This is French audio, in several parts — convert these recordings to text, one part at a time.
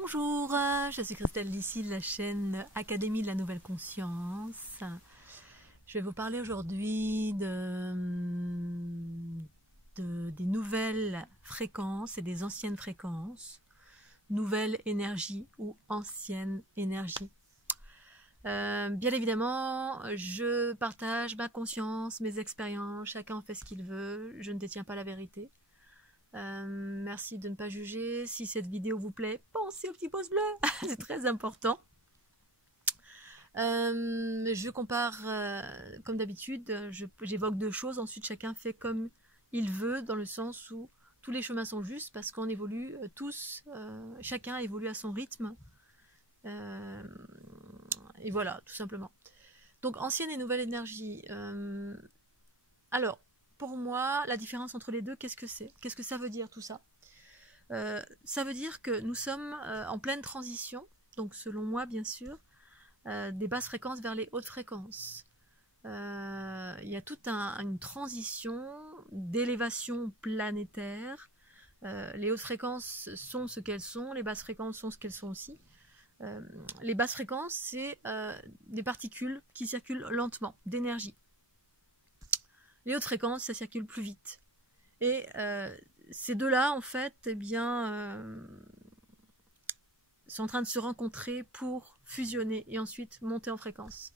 Bonjour, je suis Christelle d'ici de la chaîne Académie de la Nouvelle Conscience. Je vais vous parler aujourd'hui des nouvelles fréquences et des anciennes fréquences, nouvelle énergie ou ancienne énergie. Bien évidemment, je partage ma conscience, mes expériences, chacun en fait ce qu'il veut, je ne détiens pas la vérité. Merci de ne pas juger. Si cette vidéo vous plaît, pensez au petit pouce bleu, c'est très important. Je compare, comme d'habitude, j'évoque deux choses, ensuite chacun fait comme il veut, dans le sens où tous les chemins sont justes, parce qu'on évolue tous, chacun évolue à son rythme. Et voilà, tout simplement. Donc, ancienne et nouvelle énergie. Alors, pour moi, la différence entre les deux, qu'est-ce que c'est? Qu'est-ce que ça veut dire tout ça? Ça veut dire que nous sommes en pleine transition, donc selon moi bien sûr, des basses fréquences vers les hautes fréquences. Il y a toute une transition d'élévation planétaire. Les hautes fréquences sont ce qu'elles sont, les basses fréquences sont ce qu'elles sont aussi. Les basses fréquences, c'est des particules qui circulent lentement, d'énergie. Les hautes fréquences, ça circule plus vite. Et ces deux-là, en fait, eh bien, sont en train de se rencontrer pour fusionner et ensuite monter en fréquence.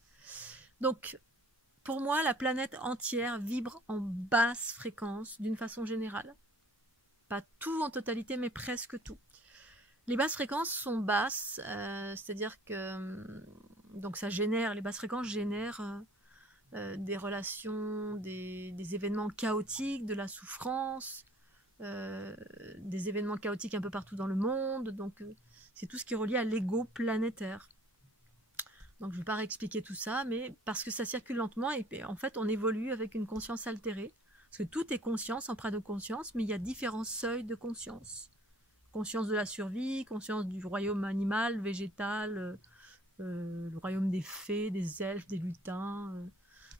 Donc, pour moi, la planète entière vibre en basse fréquence d'une façon générale. Pas tout en totalité, mais presque tout. Les basses fréquences sont basses, c'est-à-dire que donc ça génère, les basses fréquences génèrent des relations, des événements chaotiques, de la souffrance, des événements chaotiques un peu partout dans le monde. Donc c'est tout ce qui est relié à l'ego planétaire. Donc je ne vais pas réexpliquer tout ça, mais parce que ça circule lentement et en fait on évolue avec une conscience altérée. Parce que tout est conscience, empreinte de conscience, mais il y a différents seuils de conscience. Conscience de la survie, conscience du royaume animal, végétal, le royaume des fées, des elfes, des lutins.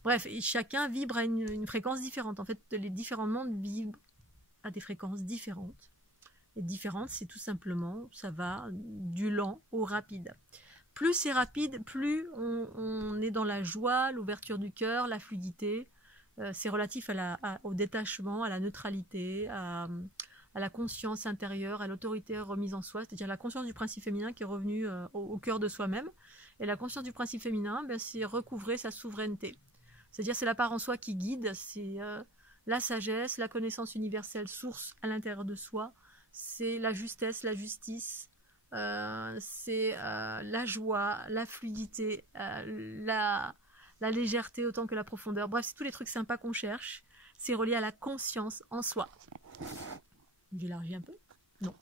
Bref, et chacun vibre à une fréquence différente. En fait, les différents mondes vibrent à des fréquences différentes. Et différentes, c'est tout simplement, ça va du lent au rapide. Plus c'est rapide, plus on est dans la joie, l'ouverture du cœur, la fluidité. C'est relatif au détachement, à la neutralité, à la conscience intérieure, à l'autorité remise en soi, c'est-à-dire la conscience du principe féminin qui est revenue au cœur de soi-même. Et la conscience du principe féminin, ben, c'est recouvrer sa souveraineté. C'est-à-dire c'est la part en soi qui guide, c'est la sagesse, la connaissance universelle, source à l'intérieur de soi, c'est la justesse, la justice, c'est la joie, la fluidité, la légèreté autant que la profondeur. Bref, c'est tous les trucs sympas qu'on cherche. C'est relié à la conscience en soi. J'élargis un peu? Non.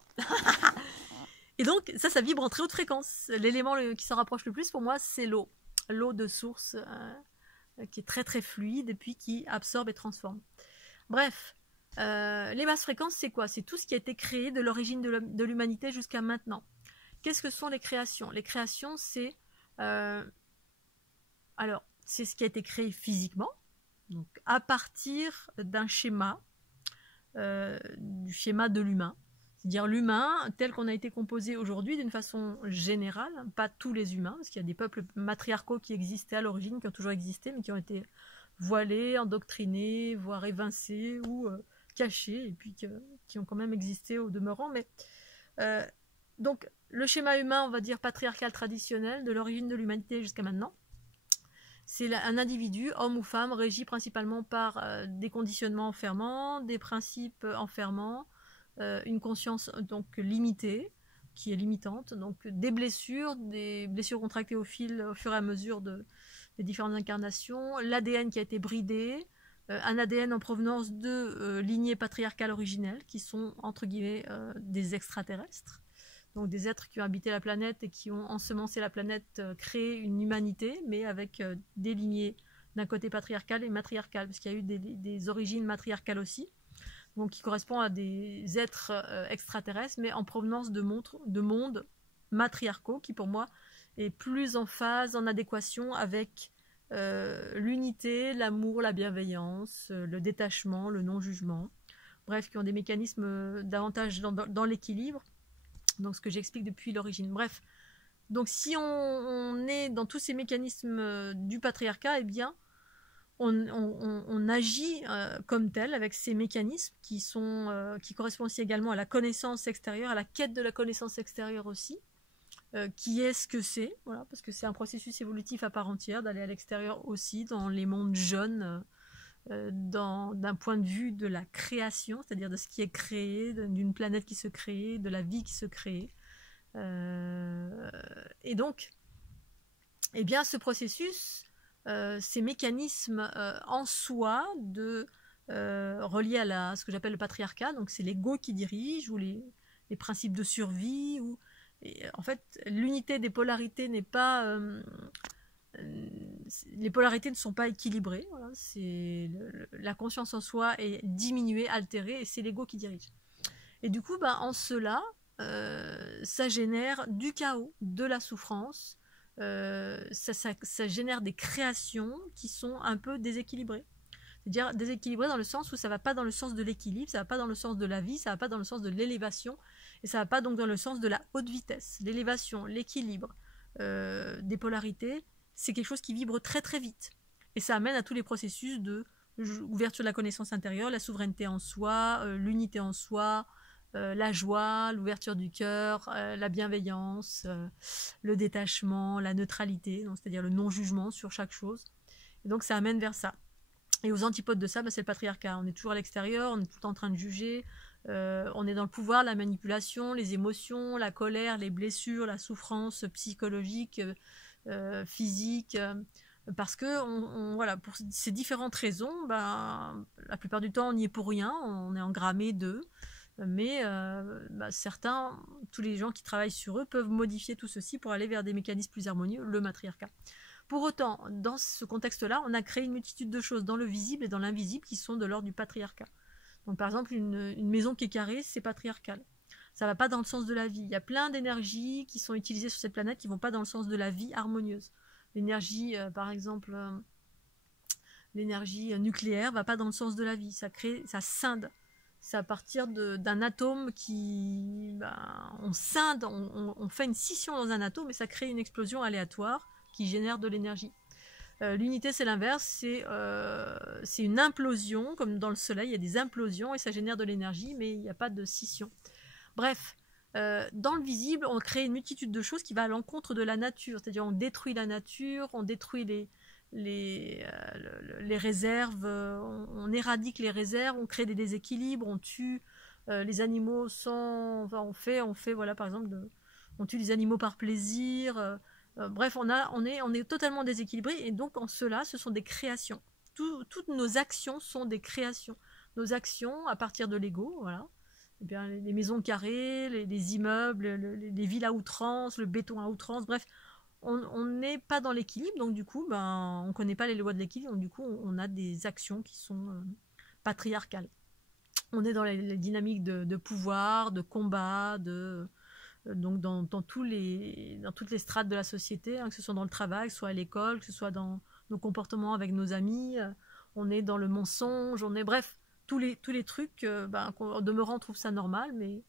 Et donc, ça vibre en très haute fréquence. L'élément qui s'en rapproche le plus pour moi, c'est l'eau. L'eau de source qui est très très fluide et puis qui absorbe et transforme. Bref, les basses fréquences, c'est quoi? C'est tout ce qui a été créé de l'origine de l'humanité jusqu'à maintenant. Qu'est-ce que sont les créations? Les créations, c'est c'est ce qui a été créé physiquement, donc à partir d'un schéma, du schéma de l'humain. C'est-à-dire l'humain tel qu'on a été composé aujourd'hui d'une façon générale, pas tous les humains, parce qu'il y a des peuples matriarcaux qui existaient à l'origine, qui ont toujours existé, mais qui ont été voilés, endoctrinés, voire évincés ou cachés, et puis qui ont quand même existé au demeurant. Mais donc le schéma humain, on va dire patriarcal traditionnel, de l'origine de l'humanité jusqu'à maintenant, c'est un individu, homme ou femme, régi principalement par des conditionnements enfermants, des principes enfermants, une conscience donc limitée, qui est limitante, donc des blessures contractées au fur et à mesure des différentes incarnations, l'ADN qui a été bridé, un ADN en provenance de lignées patriarcales originelles, qui sont entre guillemets des extraterrestres, donc des êtres qui ont habité la planète et qui ont ensemencé la planète, créé une humanité, mais avec des lignées d'un côté patriarcal et matriarcal, parce qu'il y a eu des origines matriarcales aussi, donc qui correspond à des êtres extraterrestres, mais en provenance de mondes matriarcaux, qui pour moi est plus en phase, en adéquation avec l'unité, l'amour, la bienveillance, le détachement, le non-jugement, bref, qui ont des mécanismes davantage dans l'équilibre. Donc ce que j'explique depuis l'origine. Bref, donc si on est dans tous ces mécanismes du patriarcat, eh bien, on agit comme tel avec ces mécanismes qui correspondent aussi également à la connaissance extérieure, à la quête de la connaissance extérieure aussi. Qui est ce que c'est, voilà, parce que c'est un processus évolutif à part entière d'aller à l'extérieur aussi dans les mondes jeunes, d'un point de vue de la création, c'est-à-dire de ce qui est créé, d'une planète qui se crée, de la vie qui se crée. Et donc, eh bien, ce processus, ces mécanismes en soi reliés à ce que j'appelle le patriarcat, donc c'est l'ego qui dirige, ou les principes de survie, et en fait, l'unité des polarités n'est pas... les polarités ne sont pas équilibrées. Voilà, la conscience en soi est diminuée, altérée, et c'est l'ego qui dirige. Et du coup, en cela, ça génère du chaos, de la souffrance, ça génère des créations qui sont un peu déséquilibrées. C'est-à-dire déséquilibrées dans le sens où ça ne va pas dans le sens de l'équilibre, ça ne va pas dans le sens de la vie, ça ne va pas dans le sens de l'élévation, et ça ne va pas donc dans le sens de la haute vitesse. L'élévation, l'équilibre des polarités, c'est quelque chose qui vibre très très vite. Et ça amène à tous les processus de ouverture de la connaissance intérieure, la souveraineté en soi, l'unité en soi, la joie, l'ouverture du cœur, la bienveillance, le détachement, la neutralité, c'est-à-dire le non-jugement sur chaque chose. Et donc ça amène vers ça. Et aux antipodes de ça, c'est le patriarcat. On est toujours à l'extérieur, on est tout le temps en train de juger, on est dans le pouvoir, la manipulation, les émotions, la colère, les blessures, la souffrance psychologique, physique, parce que voilà, pour ces différentes raisons, la plupart du temps on n'y est pour rien, on est engrammé d'eux, mais certains, tous les gens qui travaillent sur eux peuvent modifier tout ceci pour aller vers des mécanismes plus harmonieux, le matriarcat. Pour autant, dans ce contexte-là, on a créé une multitude de choses dans le visible et dans l'invisible qui sont de l'ordre du patriarcat. Donc par exemple, une maison qui est carrée, c'est patriarcal. Ça ne va pas dans le sens de la vie. Il y a plein d'énergies qui sont utilisées sur cette planète qui ne vont pas dans le sens de la vie harmonieuse. L'énergie, par exemple, l'énergie nucléaire ne va pas dans le sens de la vie. Ça scinde. C'est à partir d'un atome on scinde, on fait une scission dans un atome et ça crée une explosion aléatoire qui génère de l'énergie. L'unité, c'est l'inverse, c'est une implosion, comme dans le soleil, il y a des implosions et ça génère de l'énergie, mais il n'y a pas de scission. Bref, dans le visible, on crée une multitude de choses qui va à l'encontre de la nature, c'est-à-dire on détruit la nature, on détruit les réserves, on éradique les réserves, on crée des déséquilibres, on tue les animaux on fait voilà, par exemple, on tue les animaux par plaisir, bref, on est totalement déséquilibré, et donc en cela, ce sont des créations. Toutes nos actions sont des créations. Nos actions à partir de l'ego, voilà. Eh bien, les maisons carrées, les immeubles, les villes à outrance, le béton à outrance, bref, on n'est pas dans l'équilibre, donc du coup, on ne connaît pas les lois de l'équilibre, donc du coup, on a des actions qui sont patriarcales. On est dans les dynamiques de pouvoir, de combat, donc dans toutes les strates de la société, que ce soit dans le travail, que ce soit à l'école, que ce soit dans nos comportements avec nos amis, on est dans le mensonge, bref, tous les trucs, en demeurant on trouve ça normal, mais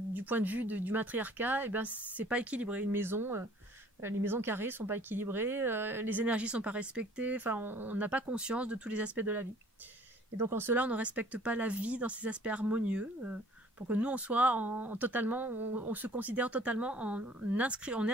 du point de vue du matriarcat, c'est pas équilibré. Les maisons carrées sont pas équilibrées, les énergies sont pas respectées, on n'a pas conscience de tous les aspects de la vie. Et donc en cela, on ne respecte pas la vie dans ses aspects harmonieux, pour que nous on soit on se considère totalement on est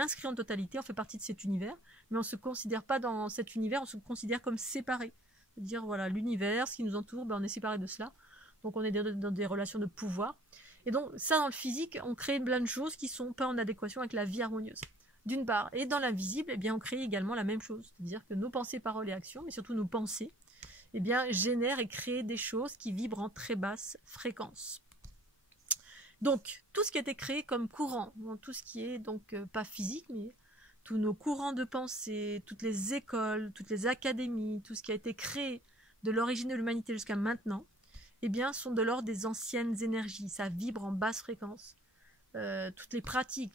inscrit en totalité, on fait partie de cet univers, mais on se considère pas dans cet univers, on se considère comme séparé. C'est-à-dire voilà, l'univers, ce qui nous entoure, on est séparé de cela. Donc on est dans des relations de pouvoir. Et donc ça, dans le physique, on crée plein de choses qui sont pas en adéquation avec la vie harmonieuse. D'une part, et dans l'invisible, on crée également la même chose. C'est-à-dire que nos pensées, paroles et actions, mais surtout nos pensées, génèrent et créent des choses qui vibrent en très basse fréquence. Donc, tout ce qui a été créé comme courant, tout ce qui est donc pas physique, mais tous nos courants de pensée, toutes les écoles, toutes les académies, tout ce qui a été créé de l'origine de l'humanité jusqu'à maintenant, sont de l'ordre des anciennes énergies. Ça vibre en basse fréquence. Toutes les pratiques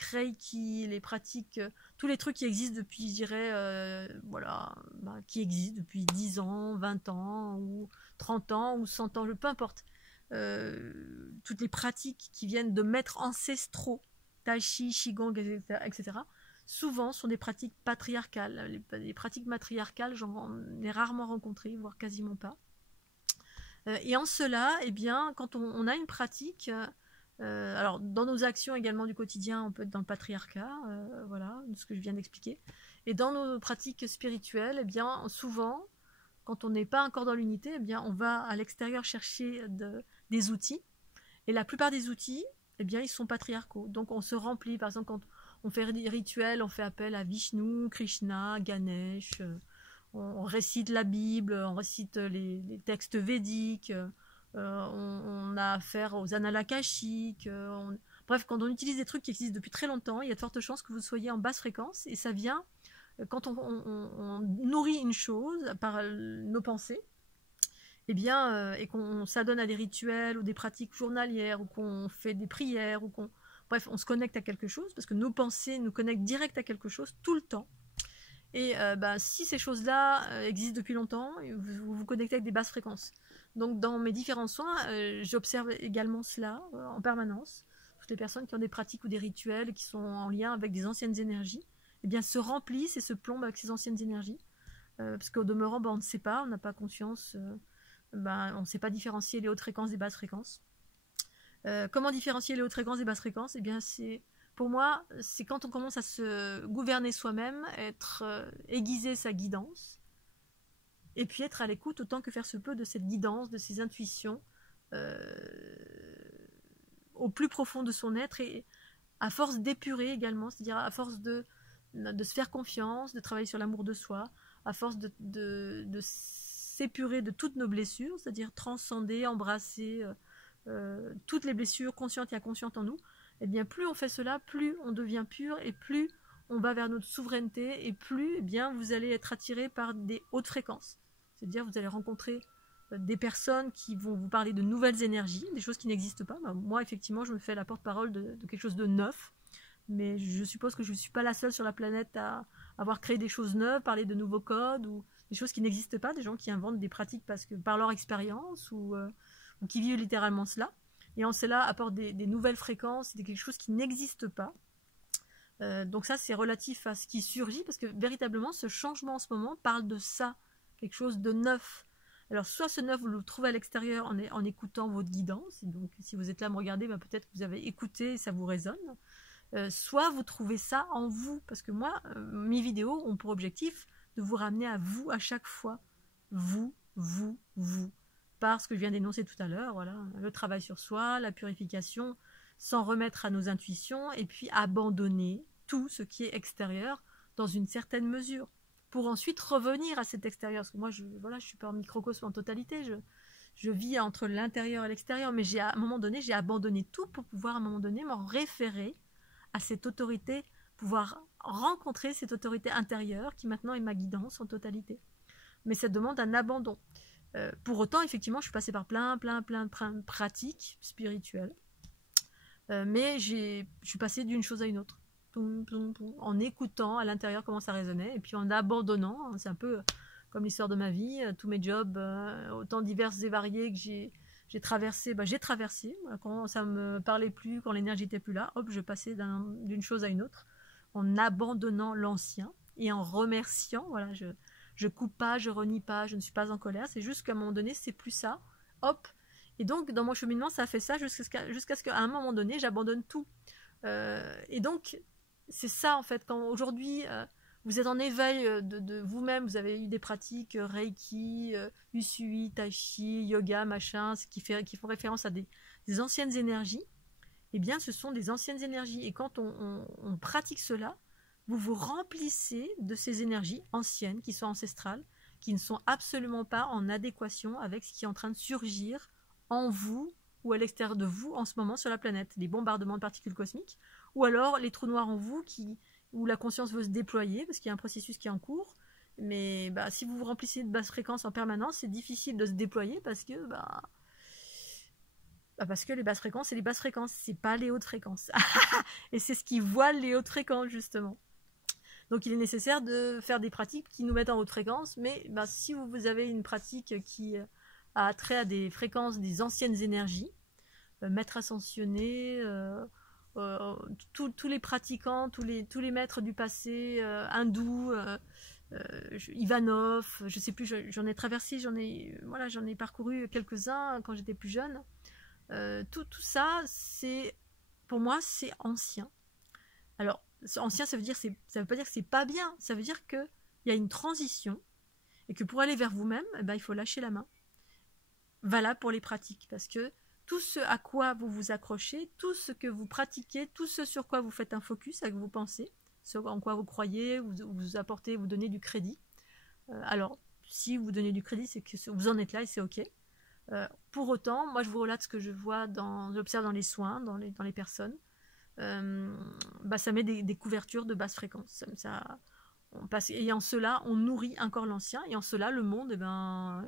Reiki, les pratiques, tous les trucs qui existent depuis, je dirais, qui existent depuis 10 ans, 20 ans, ou 30 ans, ou 100 ans, peu importe. toutes les pratiques qui viennent de maîtres ancestraux, Tai Chi, Qigong, etc., souvent sont des pratiques patriarcales. Les pratiques matriarcales, j'en ai rarement rencontré, voire quasiment pas. Et en cela, eh bien, quand on a une pratique, alors dans nos actions également du quotidien, on peut être dans le patriarcat, voilà, ce que je viens d'expliquer. Et dans nos pratiques spirituelles, eh bien, souvent, quand on n'est pas encore dans l'unité, eh bien, on va à l'extérieur chercher des outils. Et la plupart des outils, eh bien, ils sont patriarcaux. Donc on se remplit, par exemple, quand on fait des rituels, on fait appel à Vishnu, Krishna, Ganesh, on récite la Bible, on récite les textes védiques, on a affaire aux annales akashiques. Bref, quand on utilise des trucs qui existent depuis très longtemps, il y a de fortes chances que vous soyez en basse fréquence, et ça vient quand on nourrit une chose par nos pensées, eh bien, et qu'on s'adonne à des rituels ou des pratiques journalières, ou qu'on fait des prières, ou bref, on se connecte à quelque chose, parce que nos pensées nous connectent direct à quelque chose tout le temps. Et si ces choses-là existent depuis longtemps, vous vous connectez avec des basses fréquences. Donc dans mes différents soins, j'observe également cela en permanence. Toutes les personnes qui ont des pratiques ou des rituels qui sont en lien avec des anciennes énergies, eh bien, se remplissent et se plombent avec ces anciennes énergies. Parce qu'au demeurant, on ne sait pas, on n'a pas conscience, on ne sait pas différencier les hautes fréquences des basses fréquences. Comment différencier les hautes fréquences des basses fréquences? Eh bien, pour moi, c'est quand on commence à se gouverner soi-même, aiguiser sa guidance, et puis être à l'écoute autant que faire se peut de cette guidance, de ces intuitions, au plus profond de son être, et à force d'épurer également, c'est-à-dire à force de se faire confiance, de travailler sur l'amour de soi, à force de s'épurer de toutes nos blessures, c'est-à-dire transcender, embrasser toutes les blessures conscientes et inconscientes en nous, et bien plus on fait cela, plus on devient pur, et plus on va vers notre souveraineté, et plus eh bien, vous allez être attiré par des hautes fréquences. C'est-à-dire vous allez rencontrer des personnes qui vont vous parler de nouvelles énergies, des choses qui n'existent pas. Moi, effectivement, je me fais la porte-parole de quelque chose de neuf, mais je suppose que je ne suis pas la seule sur la planète à avoir créé des choses neuves, parler de nouveaux codes, ou des choses qui n'existent pas, des gens qui inventent des pratiques par leur expérience, ou qui vivent littéralement cela. Et en cela apportent des nouvelles fréquences, quelque chose qui n'existe pas. Donc ça, c'est relatif à ce qui surgit, parce que véritablement, ce changement en ce moment parle de ça, quelque chose de neuf. Alors, soit ce neuf, vous le trouvez à l'extérieur en écoutant votre guidance, et donc si vous êtes là à me regarder, peut-être que vous avez écouté et ça vous résonne. Soit vous trouvez ça en vous, parce que moi, mes vidéos ont pour objectif de vous ramener à vous à chaque fois. Vous, par ce que je viens d'énoncer tout à l'heure, voilà, le travail sur soi, la purification, s'en remettre à nos intuitions, et puis abandonner tout ce qui est extérieur dans une certaine mesure, pour ensuite revenir à cet extérieur. Parce que moi, je suis pas en microcosme en totalité, je vis entre l'intérieur et l'extérieur, mais à un moment donné, j'ai abandonné tout pour pouvoir à un moment donné m'en référer à cette autorité, pouvoir rencontrer cette autorité intérieure qui maintenant est ma guidance en totalité. Mais ça demande un abandon. Pour autant, effectivement, je suis passée par plein de pratiques spirituelles. Mais je suis passée d'une chose à une autre. En écoutant à l'intérieur comment ça résonnait, et puis en abandonnant. C'est un peu comme l'histoire de ma vie. Tous mes jobs, autant divers et variés que j'ai traversé. J'ai traversé. Quand ça me parlait plus, quand l'énergie n'était plus là, hop, je passais d'une chose à une autre. En abandonnant l'ancien et en remerciant. Voilà, je coupe pas, je renie pas, je ne suis pas en colère. C'est juste qu'à un moment donné, c'est plus ça. Hop. Et donc, dans mon cheminement, ça a fait ça jusqu'à ce qu'à un moment donné, j'abandonne tout. Et donc, c'est ça, en fait, quand aujourd'hui, vous êtes en éveil de vous-même, vous avez eu des pratiques Reiki, Usui, Tai Chi, Yoga, machin, qui font référence à des anciennes énergies, eh bien, ce sont des anciennes énergies. Et quand on pratique cela, vous vous remplissez de ces énergies anciennes, qui sont ancestrales, qui ne sont absolument pas en adéquation avec ce qui est en train de surgir en vous ou à l'extérieur de vous en ce moment sur la planète. Les bombardements de particules cosmiques, ou alors les trous noirs en vous où la conscience veut se déployer, parce qu'il y a un processus qui est en cours. Mais si vous vous remplissez de basses fréquences en permanence, c'est difficile de se déployer, parce que les basses fréquences, c'est les basses fréquences, c'est pas les hautes fréquences. Et c'est ce qui voile les hautes fréquences, justement. Donc il est nécessaire de faire des pratiques qui nous mettent en haute fréquence, mais si vous avez une pratique qui a trait à des fréquences des anciennes énergies. Maîtres ascensionnés, tous les pratiquants, tous les maîtres du passé, hindous, Ivanov, je sais plus, j'en ai traversé, j'en ai parcouru quelques-uns quand j'étais plus jeune. Tout ça, pour moi, c'est ancien. Alors, ancien, ça veut pas dire que c'est pas bien, ça veut dire qu'il y a une transition et que pour aller vers vous-même, eh ben, il faut lâcher la main. Valable pour les pratiques, parce que tout ce à quoi vous vous accrochez, tout ce que vous pratiquez, tout ce sur quoi vous faites un focus, avec vos pensées, ce en quoi vous croyez, vous apportez, vous donnez du crédit. Alors, si vous donnez du crédit, c'est que vous en êtes là et c'est ok. Pour autant, moi je vous relate ce que je vois, j'observe dans les soins, dans les personnes. Ça met des couvertures de basse fréquence. Et en cela, on nourrit encore l'ancien, et en cela, le monde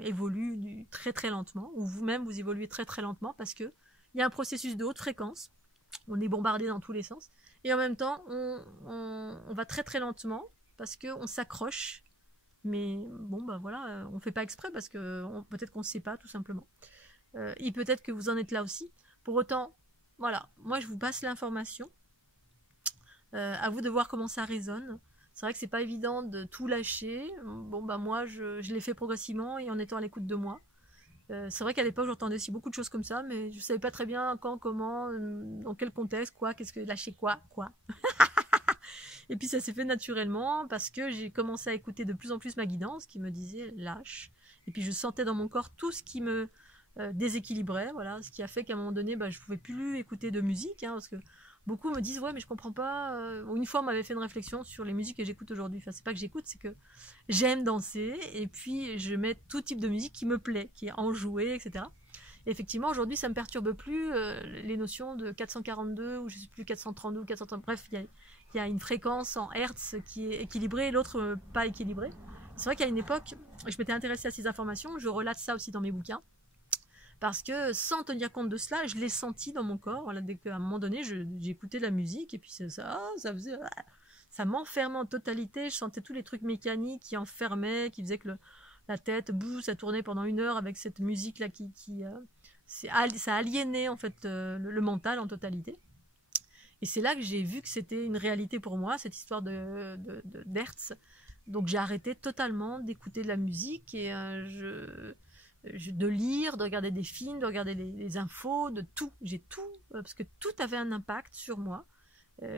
évolue très très lentement, ou vous-même vous évoluez très très lentement, parce qu'il y a un processus de haute fréquence, on est bombardé dans tous les sens, et en même temps, on va très très lentement, parce qu'on s'accroche, mais bon, voilà, on ne fait pas exprès, parce que peut-être qu'on ne sait pas, tout simplement. Et peut-être que vous en êtes là aussi. Pour autant, voilà, moi je vous passe l'information, à vous de voir comment ça résonne. C'est vrai que c'est pas évident de tout lâcher. Bon, moi, je l'ai fait progressivement et en étant à l'écoute de moi. C'est vrai qu'à l'époque, j'entendais aussi beaucoup de choses comme ça, mais je savais pas très bien quand, comment, dans quel contexte, qu'est-ce que lâcher quoi. Et puis ça s'est fait naturellement parce que j'ai commencé à écouter de plus en plus ma guidance qui me disait lâche. Et puis je sentais dans mon corps tout ce qui me déséquilibrait, voilà, ce qui a fait qu'à un moment donné, je pouvais plus écouter de musique, parce que beaucoup me disent ouais mais je comprends pas. Une fois on m'avait fait une réflexion sur les musiques que j'écoute aujourd'hui. Enfin c'est pas que j'écoute, c'est que j'aime danser et puis je mets tout type de musique qui me plaît, qui est enjouée, etc. Et effectivement aujourd'hui ça me perturbe plus les notions de 442 ou je sais plus 432 ou 430. Bref il y a une fréquence en hertz qui est équilibrée et l'autre pas équilibrée. C'est vrai qu'à une époque je m'étais intéressée à ces informations. Je relate ça aussi dans mes bouquins. Parce que sans tenir compte de cela, je l'ai senti dans mon corps. Voilà, dès qu'à un moment donné, j'ai écouté de la musique et puis ça m'enfermait en totalité. Je sentais tous les trucs mécaniques qui enfermaient, qui faisaient que la tête, ça tournait pendant 1 heure avec cette musique là ça aliénait en fait le mental en totalité. Et c'est là que j'ai vu que c'était une réalité pour moi, cette histoire d'hertz. Donc j'ai arrêté totalement d'écouter de la musique et de lire, de regarder des films, de regarder les infos, de tout. J'ai tout, parce que tout avait un impact sur moi.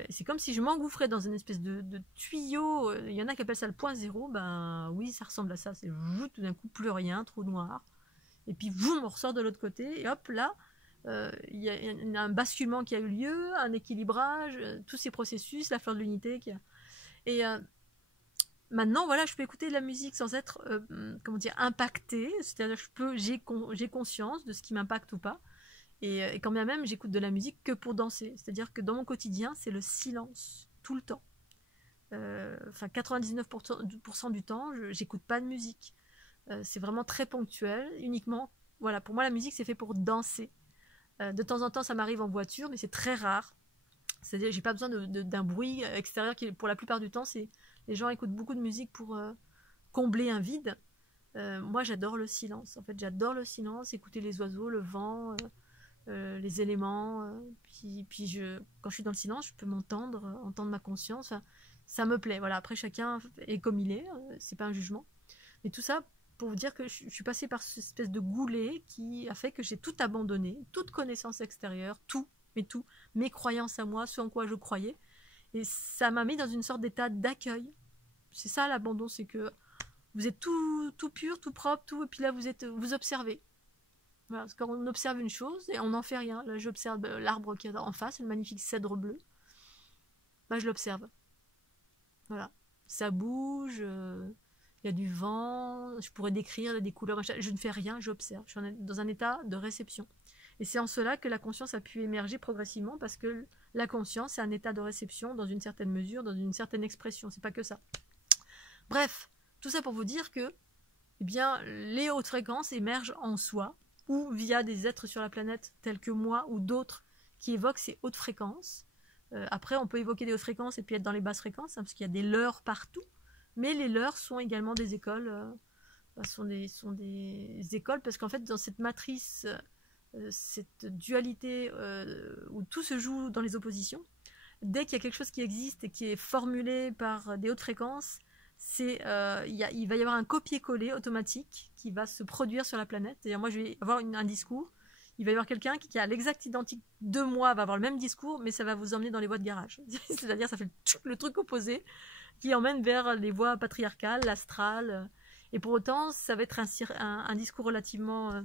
C'est comme si je m'engouffrais dans une espèce de tuyau. Il y en a qui appellent ça le point zéro. Ben oui, ça ressemble à ça. C'est tout d'un coup, plus rien, trou noir. Et puis, on ressort de l'autre côté. Et hop, là, il y a un basculement qui a eu lieu, un équilibrage, tous ces processus, la fleur de l'unité. Et maintenant, voilà, je peux écouter de la musique sans être, impactée. C'est-à-dire, j'ai conscience de ce qui m'impacte ou pas. Et quand bien même, j'écoute de la musique que pour danser. C'est-à-dire que dans mon quotidien, c'est le silence, tout le temps. 99% du temps, j'écoute pas de musique. C'est vraiment très ponctuel, uniquement. Voilà, pour moi, la musique, c'est fait pour danser. De temps en temps, ça m'arrive en voiture, mais c'est très rare. C'est-à-dire, j'ai pas besoin d'un bruit extérieur qui, pour la plupart du temps, les gens écoutent beaucoup de musique pour combler un vide. Moi, j'adore le silence. En fait, j'adore le silence, écouter les oiseaux, le vent, les éléments. Puis quand je suis dans le silence, je peux entendre ma conscience. Enfin, ça me plaît. Voilà. Après, chacun est comme il est. C'est pas un jugement. Mais tout ça pour vous dire que je suis passée par cette espèce de goulet qui a fait que j'ai tout abandonné, toute connaissance extérieure, tout, mes croyances à moi, ce en quoi je croyais. Et ça m'a mis dans une sorte d'état d'accueil. C'est ça l'abandon, c'est que vous êtes tout pur, tout propre, tout, et puis là vous observez. Voilà, parce qu'on observe une chose et on n'en fait rien. Là j'observe l'arbre qui est en face, le magnifique cèdre bleu. Je l'observe. Voilà. Ça bouge, il y a du vent, je pourrais décrire des couleurs, je ne fais rien, j'observe. Je suis dans un état de réception. Et c'est en cela que la conscience a pu émerger progressivement, parce que la conscience, c'est un état de réception dans une certaine mesure, dans une certaine expression. C'est pas que ça. Bref, tout ça pour vous dire que les hautes fréquences émergent en soi, ou via des êtres sur la planète tels que moi ou d'autres qui évoquent ces hautes fréquences. Après, on peut évoquer des hautes fréquences et puis être dans les basses fréquences, parce qu'il y a des leurres partout. Mais les leurs sont également des écoles sont des écoles, parce qu'en fait, dans cette matrice, cette dualité où tout se joue dans les oppositions, dès qu'il y a quelque chose qui existe et qui est formulé par des hautes fréquences, il va y avoir un copier-coller automatique qui va se produire sur la planète. C'est-à-dire, moi, je vais avoir un discours, il va y avoir quelqu'un qui a l'exact identique de moi, va avoir le même discours, mais ça va vous emmener dans les voies de garage. C'est-à-dire, ça fait le truc opposé qui emmène vers les voies patriarcales, l'astral. Et pour autant, ça va être un discours relativement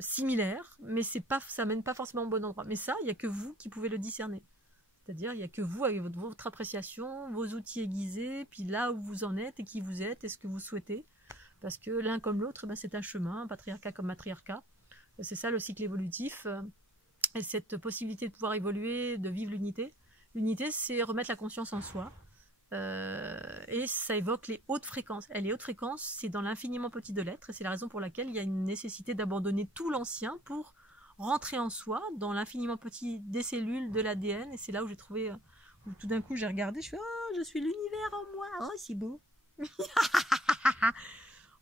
similaire, mais ça mène pas forcément au bon endroit. Mais ça, il n'y a que vous qui pouvez le discerner. C'est-à-dire, il n'y a que vous, avec votre appréciation, vos outils aiguisés, puis là où vous en êtes et qui vous êtes et ce que vous souhaitez. Parce que l'un comme l'autre, c'est un chemin, patriarcat comme matriarcat. C'est ça le cycle évolutif. Et cette possibilité de pouvoir évoluer, de vivre l'unité. L'unité, c'est remettre la conscience en soi. Et ça évoque les hautes fréquences. Et les hautes fréquences, c'est dans l'infiniment petit de l'être. Et c'est la raison pour laquelle il y a une nécessité d'abandonner tout l'ancien pour rentrer en soi, dans l'infiniment petit des cellules, de l'ADN. Et c'est là où j'ai trouvé, où tout d'un coup j'ai regardé, je fais, oh, je suis l'univers en moi. Oh, c'est beau.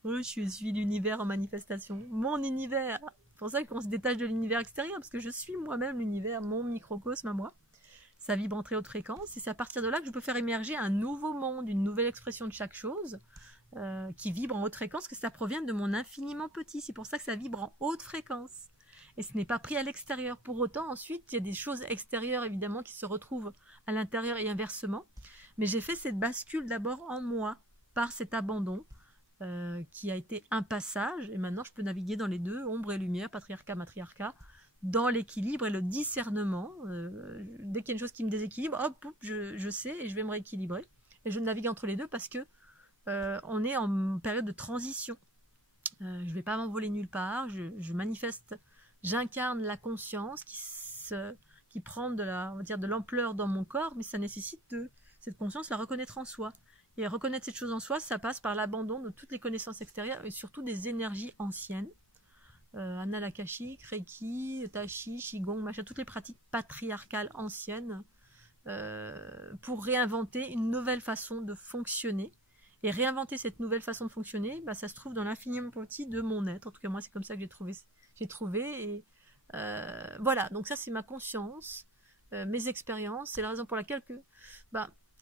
Oh, je suis l'univers en manifestation. Mon univers. C'est pour ça qu'on se détache de l'univers extérieur, parce que je suis moi-même l'univers, mon microcosme à moi. Ça vibre en très haute fréquence, et c'est à partir de là que je peux faire émerger un nouveau monde, une nouvelle expression de chaque chose, qui vibre en haute fréquence, que ça provient de mon infiniment petit. C'est pour ça que ça vibre en haute fréquence. Et ce n'est pas pris à l'extérieur. Pour autant, ensuite, il y a des choses extérieures, évidemment, qui se retrouvent à l'intérieur et inversement. Mais j'ai fait cette bascule d'abord en moi, par cet abandon, qui a été un passage, et maintenant je peux naviguer dans les deux, ombre et lumière, patriarcat, matriarcat, dans l'équilibre et le discernement. Dès qu'il y a une chose qui me déséquilibre, hop, je sais et je vais me rééquilibrer. Et je navigue entre les deux parce que on est en période de transition. Je ne vais pas m'envoler nulle part, je manifeste, j'incarne la conscience qui prend de l'ampleur dans mon corps, mais ça nécessite cette conscience la reconnaître en soi. Et reconnaître cette chose en soi, ça passe par l'abandon de toutes les connaissances extérieures et surtout des énergies anciennes. Annales akashiques, Reiki, Tachi, Qigong, machin, toutes les pratiques patriarcales anciennes pour réinventer une nouvelle façon de fonctionner. Et réinventer cette nouvelle façon de fonctionner, ça se trouve dans l'infiniment petit de mon être. En tout cas, moi, c'est comme ça que j'ai trouvé. Et voilà, donc ça, c'est ma conscience, mes expériences. C'est la raison pour laquelle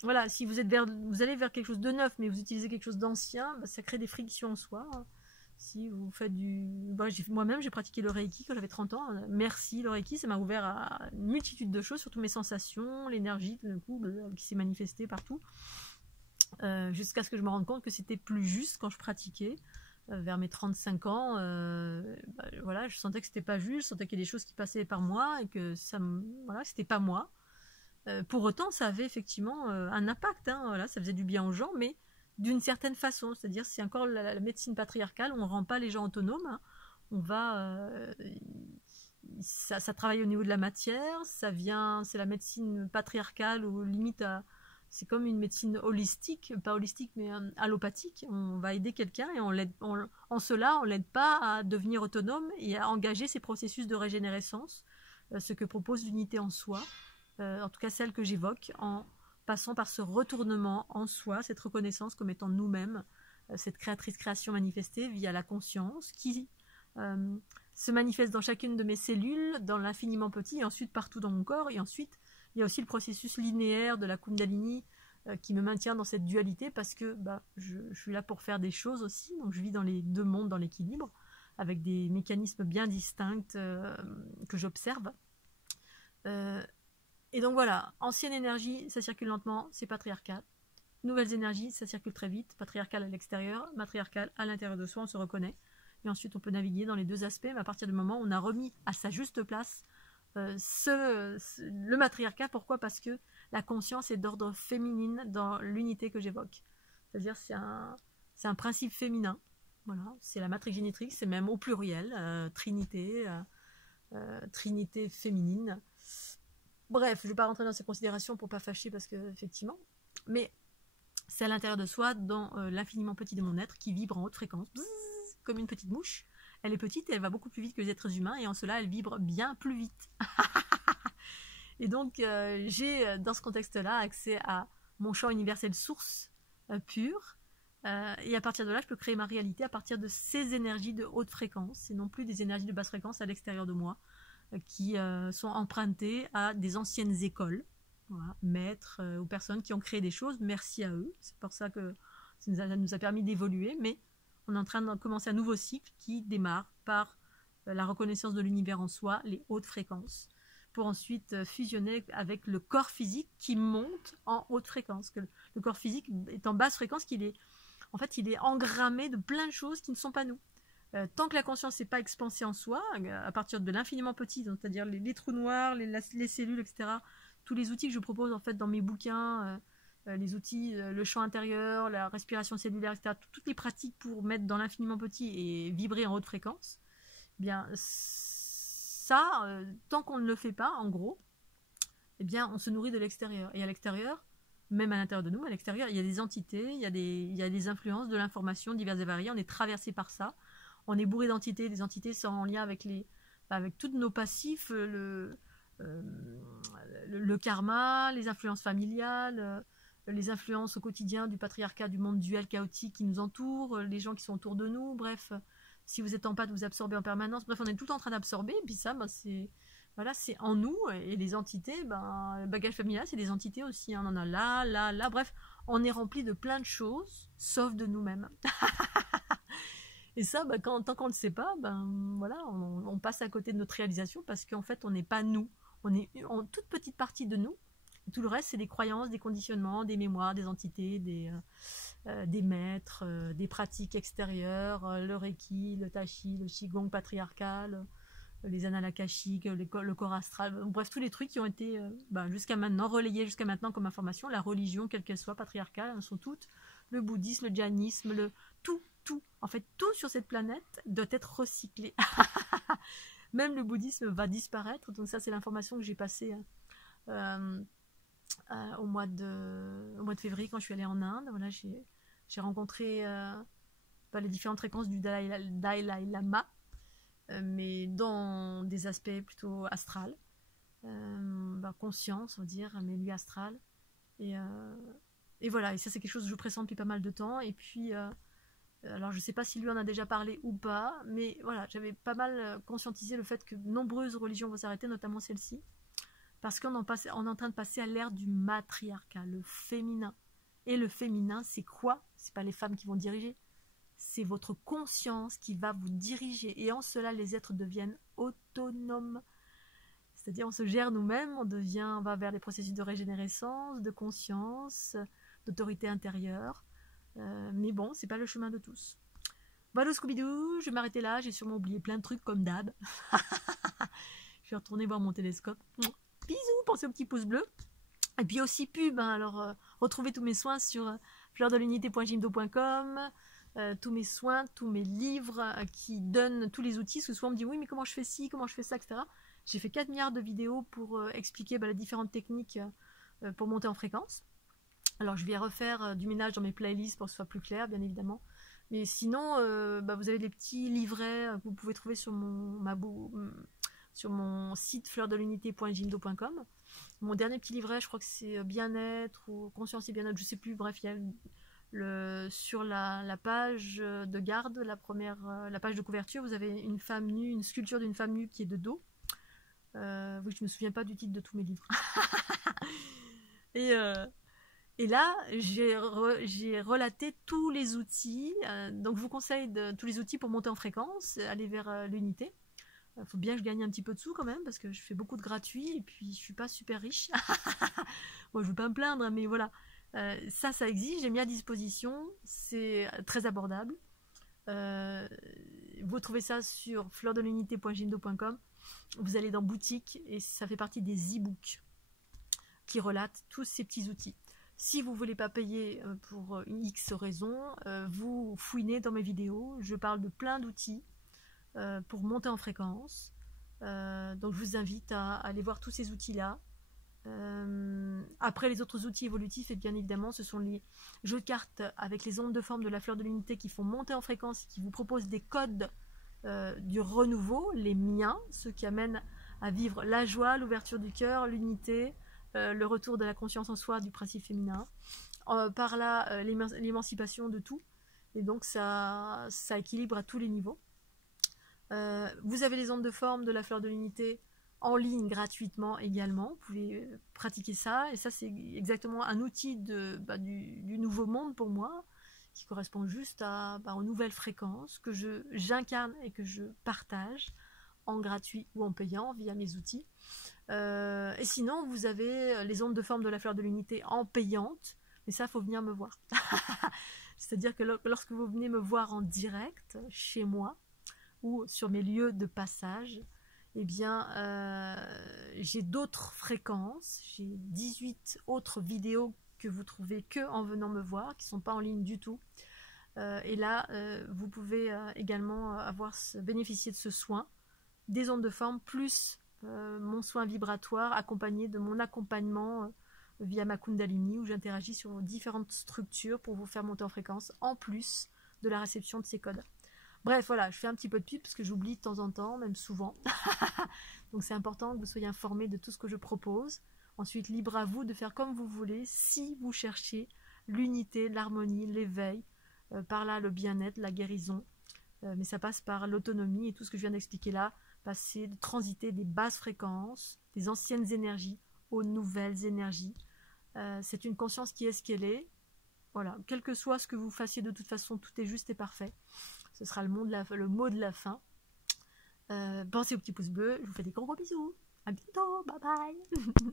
voilà, si vous allez vers quelque chose de neuf, mais vous utilisez quelque chose d'ancien, ça crée des frictions en soi. Si vous faites moi-même, j'ai pratiqué le Reiki quand j'avais 30 ans. Merci le Reiki, ça m'a ouvert à une multitude de choses, surtout mes sensations, l'énergie tout d'un coup qui s'est manifestée partout. Jusqu'à ce que je me rende compte que c'était plus juste quand je pratiquais. Vers mes 35 ans, voilà, je sentais que c'était pas juste, je sentais qu'il y a des choses qui passaient par moi et que c'était pas moi. Pour autant, ça avait effectivement un impact, voilà, ça faisait du bien aux gens, mais d'une certaine façon, c'est-à-dire c'est encore la médecine patriarcale, on ne rend pas les gens autonomes, on va, ça travaille au niveau de la matière, c'est la médecine patriarcale ou limite c'est comme une médecine holistique, pas holistique mais allopathique, on va aider quelqu'un et en cela on l'aide pas à devenir autonome et à engager ces processus de régénérescence, ce que propose l'unité en soi. En tout cas celle que j'évoque, en passant par ce retournement en soi, cette reconnaissance comme étant nous-mêmes, cette créatrice-création manifestée via la conscience qui se manifeste dans chacune de mes cellules, dans l'infiniment petit, et ensuite partout dans mon corps. Et ensuite, il y a aussi le processus linéaire de la Kundalini qui me maintient dans cette dualité parce que je suis là pour faire des choses aussi, donc je vis dans les deux mondes, dans l'équilibre, avec des mécanismes bien distincts que j'observe. Et donc voilà, ancienne énergie, ça circule lentement, c'est patriarcal. Nouvelles énergies, ça circule très vite, patriarcal à l'extérieur, matriarcal à l'intérieur de soi, on se reconnaît. Et ensuite, on peut naviguer dans les deux aspects, mais à partir du moment où on a remis à sa juste place le matriarcat. Pourquoi ? Parce que la conscience est d'ordre féminine dans l'unité que j'évoque. C'est-à-dire c'est un principe féminin. Voilà, c'est la matrix génétrique, c'est même au pluriel, trinité féminine. Bref, je ne vais pas rentrer dans ces considérations pour ne pas fâcher parce que effectivement, mais c'est à l'intérieur de soi, dans l'infiniment petit de mon être, qui vibre en haute fréquence, bzzz, comme une petite mouche. Elle est petite et elle va beaucoup plus vite que les êtres humains, et en cela, elle vibre bien plus vite. Et donc, j'ai, dans ce contexte-là, accès à mon champ universel source pur, Et à partir de là, je peux créer ma réalité à partir de ces énergies de haute fréquence et non plus des énergies de basse fréquence à l'extérieur de moi qui sont empruntées à des anciennes écoles, voilà, maîtres ou personnes qui ont créé des choses. Merci à eux. C'est pour ça que ça nous a permis d'évoluer. Mais on est en train de commencer un nouveau cycle qui démarre par la reconnaissance de l'univers en soi, les hautes fréquences, pour ensuite fusionner avec le corps physique qui monte en haute fréquence. Que le corps physique est en basse fréquence, qu'il est en fait, il est engrammé de plein de choses qui ne sont pas nous. Tant que la conscience n'est pas expansée en soi, à partir de l'infiniment petit, c'est-à-dire les trous noirs, les cellules, etc., tous les outils que je propose en fait dans mes bouquins, les outils, le champ intérieur, la respiration cellulaire, etc., toutes les pratiques pour mettre dans l'infiniment petit et vibrer en haute fréquence, eh bien, ça, tant qu'on ne le fait pas, en gros, eh bien, on se nourrit de l'extérieur. Et à l'extérieur, même à l'intérieur de nous, à l'extérieur, il y a des entités, il y a des influences, de l'information diverses et variées. On est traversé par ça. On est bourré d'entités. Les entités sont en lien avec tous nos passifs, le karma, les influences familiales, les influences au quotidien du patriarcat, du monde duel chaotique qui nous entoure, les gens qui sont autour de nous. Bref, si vous êtes en pâte, vous absorbez en permanence. Bref, on est tout en train d'absorber. Et puis ça, c'est... Voilà, c'est en nous, et les entités, le bagage familial, c'est des entités aussi, hein. On en a là, bref, on est rempli de plein de choses, sauf de nous-mêmes. Et ça, tant qu'on ne le sait pas, voilà, on passe à côté de notre réalisation, parce qu'en fait, on n'est pas nous, on est en toute petite partie de nous, et tout le reste, c'est des croyances, des conditionnements, des mémoires, des entités, des maîtres, des pratiques extérieures, le Reiki, le Tachi, le Qigong patriarcal, les annales akashiques, le corps astral, bref, tous les trucs qui ont été jusqu'à maintenant, relayés jusqu'à maintenant comme information. La religion, quelle qu'elle soit, patriarcale, elles sont toutes, le bouddhisme, le jainisme, tout, en fait, tout sur cette planète doit être recyclé. Même le bouddhisme va disparaître, donc ça, c'est l'information que j'ai passée au mois de février, quand je suis allée en Inde. Voilà, j'ai rencontré les différentes fréquences du Dalai Lama, mais dans des aspects plutôt astral, conscience, on va dire, mais lui astral. Et voilà, et ça c'est quelque chose que je pressens depuis pas mal de temps. Et puis, alors je sais pas si lui en a déjà parlé ou pas, mais voilà, j'avais pas mal conscientisé le fait que de nombreuses religions vont s'arrêter, notamment celle-ci, parce qu'on est en train de passer à l'ère du matriarcat, le féminin. Et le féminin, c'est quoi? C'est pas les femmes qui vont diriger, c'est votre conscience qui va vous diriger. Et en cela, les êtres deviennent autonomes. C'est-à-dire, on se gère nous-mêmes, on va vers des processus de régénérescence, de conscience, d'autorité intérieure. Mais bon, c'est pas le chemin de tous. Voilà, Scooby-Doo, je vais m'arrêter là. J'ai sûrement oublié plein de trucs comme d'hab. Je vais retourner voir mon télescope. Bisous, pensez au petit pouce bleu. Et puis aussi pub, alors retrouvez tous mes soins sur fleurdelunité.jimdo.com. Tous mes soins, tous mes livres qui donnent tous les outils. Parce que souvent on me dit oui, mais comment je fais ci, comment je fais ça, etc. J'ai fait 4 milliards de vidéos pour expliquer les différentes techniques pour monter en fréquence. Alors je vais refaire du ménage dans mes playlists pour que ce soit plus clair, bien évidemment. Mais sinon, vous avez des petits livrets que vous pouvez trouver sur mon site fleurdelunité.jimdo.com. Mon dernier petit livret, je crois que c'est bien-être ou conscience et bien-être, je sais plus. Bref, il y a sur la page de garde, la page de couverture, vous avez une femme nue, une sculpture d'une femme nue qui est de dos. Oui, je me souviens pas du titre de tous mes livres. Et là, j'ai relaté tous les outils. Donc, je vous conseille tous les outils pour monter en fréquence, aller vers l'unité. Il faut bien que je gagne un petit peu de sous quand même, parce que je fais beaucoup de gratuits et puis je suis pas super riche. Bon, je veux pas me plaindre, mais voilà. Ça existe, j'ai mis à disposition, c'est très abordable. Vous trouvez ça sur fleurdelunité.jimdo.com. Vous allez dans boutique et ça fait partie des e-books qui relatent tous ces petits outils. Si vous ne voulez pas payer pour une X raison, vous fouinez dans mes vidéos, je parle de plein d'outils pour monter en fréquence. Donc je vous invite à aller voir tous ces outils-là. Après les autres outils évolutifs, et bien évidemment ce sont les jeux de cartes avec les ondes de forme de la fleur de l'unité qui font monter en fréquence et qui vous proposent des codes du renouveau, les miens, ceux qui amènent à vivre la joie, l'ouverture du cœur, l'unité, le retour de la conscience en soi, du principe féminin, par là l'émancipation de tout, Et donc ça équilibre à tous les niveaux. Vous avez les ondes de forme de la fleur de l'unité en ligne gratuitement également. Vous pouvez pratiquer ça. Et ça, c'est exactement un outil du nouveau monde pour moi, qui correspond juste aux nouvelles fréquences que j'incarne et que je partage en gratuit ou en payant via mes outils. Et sinon, vous avez les ondes de forme de la fleur de l'unité en payante. Mais ça, il faut venir me voir. C'est-à-dire que lorsque vous venez me voir en direct, chez moi, ou sur mes lieux de passage, eh bien, j'ai d'autres fréquences, j'ai 18 autres vidéos que vous trouvez que en venant me voir, qui ne sont pas en ligne du tout. Et là, vous pouvez également bénéficier de ce soin, des ondes de forme, plus mon soin vibratoire, accompagné de mon accompagnement via ma Kundalini, où j'interagis sur différentes structures pour vous faire monter en fréquence, en plus de la réception de ces codes. Bref, voilà, je fais un petit peu de pub parce que j'oublie de temps en temps, même souvent. Donc c'est important que vous soyez informés de tout ce que je propose. Ensuite, libre à vous de faire comme vous voulez, si vous cherchez l'unité, l'harmonie, l'éveil, par là le bien-être, la guérison. Mais ça passe par l'autonomie et tout ce que je viens d'expliquer là, de transiter des basses fréquences, des anciennes énergies aux nouvelles énergies. C'est une conscience qui est ce qu'elle est. Voilà, quel que soit ce que vous fassiez, de toute façon, tout est juste et parfait. Ce sera le mot de la fin. Pensez au petit pouce bleu. Je vous fais des gros bisous. À bientôt. Bye bye.